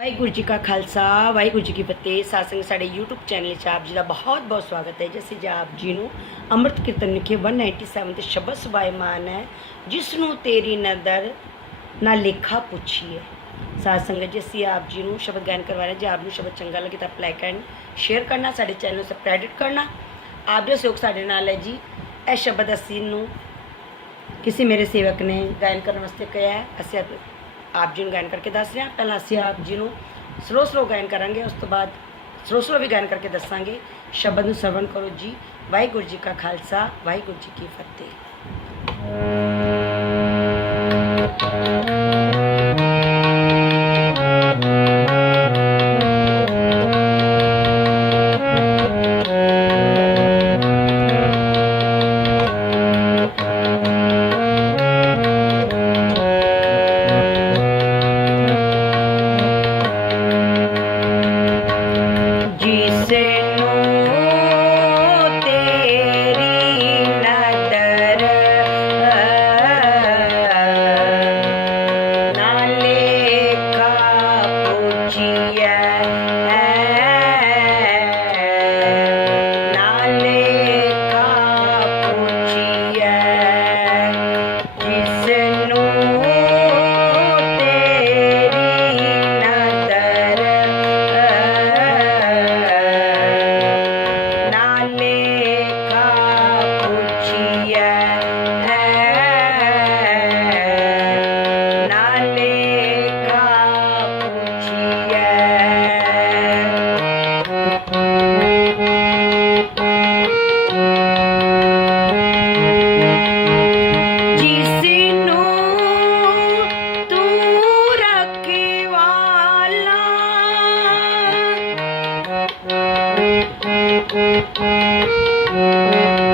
ਵਾਹਿਗੁਰੂ ਜੀ ਕਾ ਖਾਲਸਾ, ਵਾਹਿਗੁਰੂ ਜੀ ਕੀ ਫਤਿਹ। ਸਾਸੰਗ ਸਾਡੇ YouTube channel 'ਚ ਆਪ ਜੀ ਦਾ ਬਹੁਤ ਬਹੁਤ ਸਵਾਗਤ ਹੈ। ਜਿਸ ਜੀ ਆਪ ਜੀ ਨੂੰ ਅੰਮ੍ਰਿਤ ਕੀਰਤਨ ਲਿਖੇ 197 ਤੇ ਸ਼ਬਦ ਸੁਭਾਇਮਾਨ ਹੈ, ਜਿਸ ਨੂੰ ਤੇਰੀ ਨਦਰ ਨਾ ਲੇਖਾ ਪੁੱਛੀਏ। ਸਾਧ ਸੰਗਤ ਜੀ ਅਸੀਂ ਆਪ ਜੀ ਨੂੰ ਸ਼ਬਦ ਗਾਇਨ ਕਰਵਾ ਰਹੇ ਹਾਂ। ਜੇ ਆਪ ਨੂੰ ਸ਼ਬਦ ਚੰਗਾ ਲੱਗੇ ਤਾਂ ਲਾਈਕ ਐਂਡ ਸ਼ੇਅਰ ਕਰਨਾ, ਸਾਡੇ ਚੈਨਲ ਨੂੰ ਸਬਸਕ੍ਰਾਈਬ ਕਰਨਾ। ਆਪ ਦੇ ਸਹਿਯੋਗ ਸਾਡੇ ਨਾਲ ਹੈ ਜੀ। ਇਹ ਸ਼ਬਦ ਅਸੀਂ ਨੂੰ ਕਿਸੇ ਮੇਰੇ ਸੇਵਕ ਨੇ ਗਾਇਨ ਕਰਨ ਵਾਸਤੇ ਕਿਹਾ ਹੈ। ਅਸੀਂ ਆਪ- ਜੀ ਨੂੰ ਗਾਇਨ ਕਰਕੇ ਦੱਸ ਰਿਹਾ। ਪਹਿਲਾਂ ਅਸੀਂ ਆਪ ਜੀ ਨੂੰ ਸਲੋ ਸਲੋ ਗਾਇਨ ਕਰਾਂਗੇ, ਉਸ ਤੋਂ ਬਾਅਦ ਸਲੋ ਸਲੋ ਵੀ ਗਾਇਨ ਕਰਕੇ ਦੱਸਾਂਗੇ। ਸ਼ਬਦ ਨੂੰ ਸਰਵਣ ਕਰੋ ਜੀ। ਵਾਹਿਗੁਰੂ ਜੀ ਕਾ ਖਾਲਸਾ, ਵਾਹਿਗੁਰੂ ਜੀ ਕੀ ਫਤਿਹ। ਜਿਸ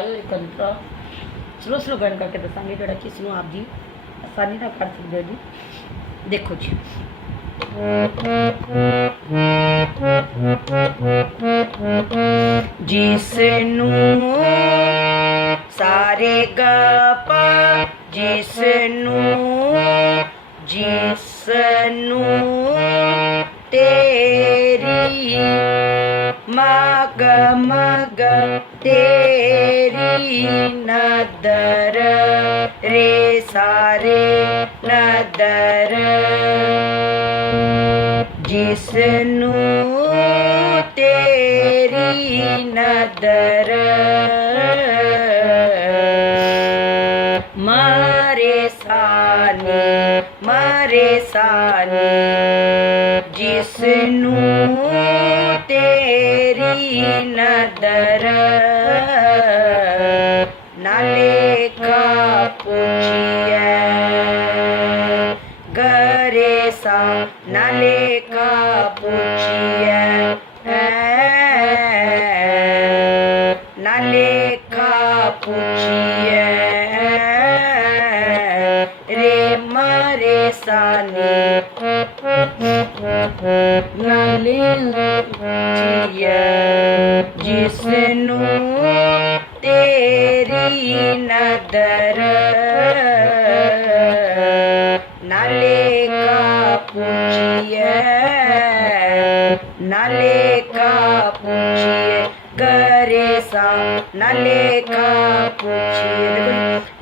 ਇੱਕ ਸਟਾਈਲ ਇੱਕ ਸਲੋ ਸਲੋ ਗਾਇਨ ਕਰਕੇ ਦੱਸਾਂਗੇ ਜਿਹੜਾ ਕਿ ਇਸ ਨੂੰ ਆਪ ਜੀ ਆਸਾਨੀ ਨਾਲ ਕਰ ਸਕਦੇ ਹੋ ਜੀ। ਦੇਖੋ ਜੀ। ਜਿਸ ਨੂੰ ਸਾਰੇ ਗਪ, ਜਿਸ ਨੂੰ ਜਿਸ ਨੂੰ ਤੇਰੀ ਮਗ ਮਗ ਤੇਰੀ ਨਦਰ ਰੇ ਸਾਰੇ ਨਦਰ। ਜਿਸ ਨੂੰ ਤੇਰੀ ਨਦਰ ਮਾਰੇ ਸਾਨੀ ਮਾਰੇ ਸਾਨੀ। ਜਿਸ ਨੂੰ ਗਰੇ ਸਾ ਨਾਲੇ ਕਾ ਪੁੱਛੀਐ ਨਾਲੇ ਕਾ ਪੁੱਛੀਐ ਰੇ ਮਾਰੇ ਸਾਨੀ ਨਾਲੇ ਪੁੱਛੀਐ ਜਿਸ ਨੂੰ ਨਾਲੇ ਕਾ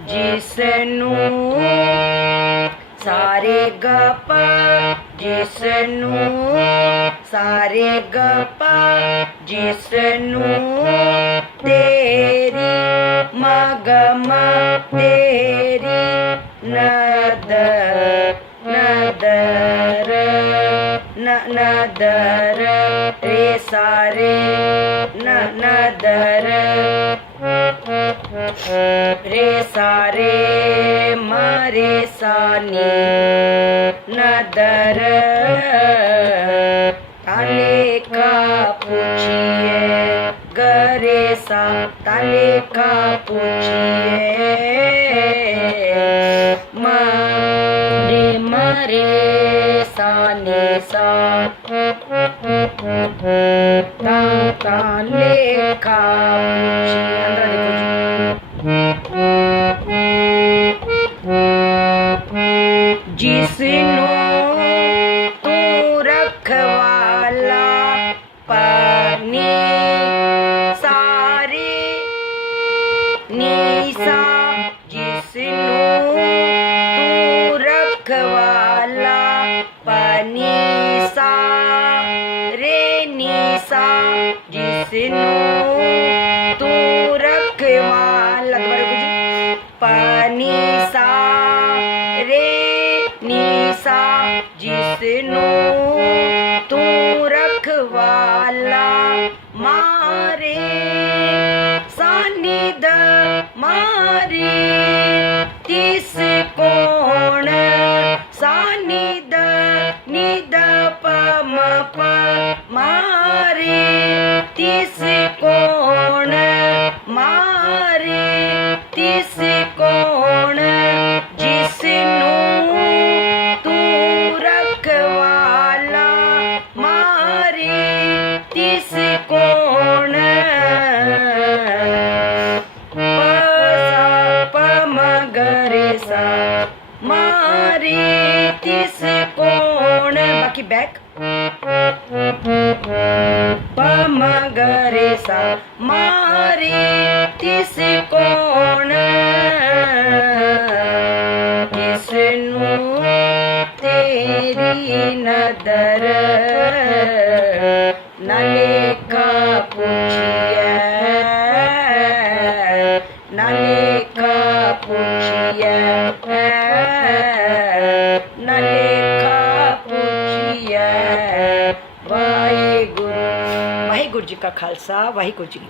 ਜਿਸ ਨੂੰ ਸਾਰੇ ਗਪ ਜਿਸ ਨੂੰ ਸਾਰੇ ਗਪ ਜਿਸ ਨੂੰ ਤੇਰੀ ਮਗਮ, ਤੇਰੀ ਨਦ ਨਦਰ, ਨ, ਨਦਰ ਰੇ ਸਾਰੇ ਨ ਨਦਰ ਰੇ ਸਾਰੇ ਮਾਰੇ ਸਾਨੀ ਨਦਰ ਤਾਲੇ ਕਾ ਪੁੱਛੀਏ ਗਰੇ ਸਾ ਤਾਲੇ ਕਾ ਪੁੱਛੀਏ ਮਾਰੇ ਮਾਰੇ ਸਾਨੀ ਸਾ ਤਾ ਤਾਲੇ ਕਾ ਪੁੱਛੀਏ ਅੰਦਰ ਦੇਖੋ ਨੀਸਾ ਜਿਸ ਨੂੰ this is ਪਮਗਰੇ ਸਾ ਮਾਰੇ ਤਿਸ ਕੋਣ ਜਿਸ ਨੂੰ ਖਾਲਸਾ ਵਾਹਿਗੁਰੂ ਜੀ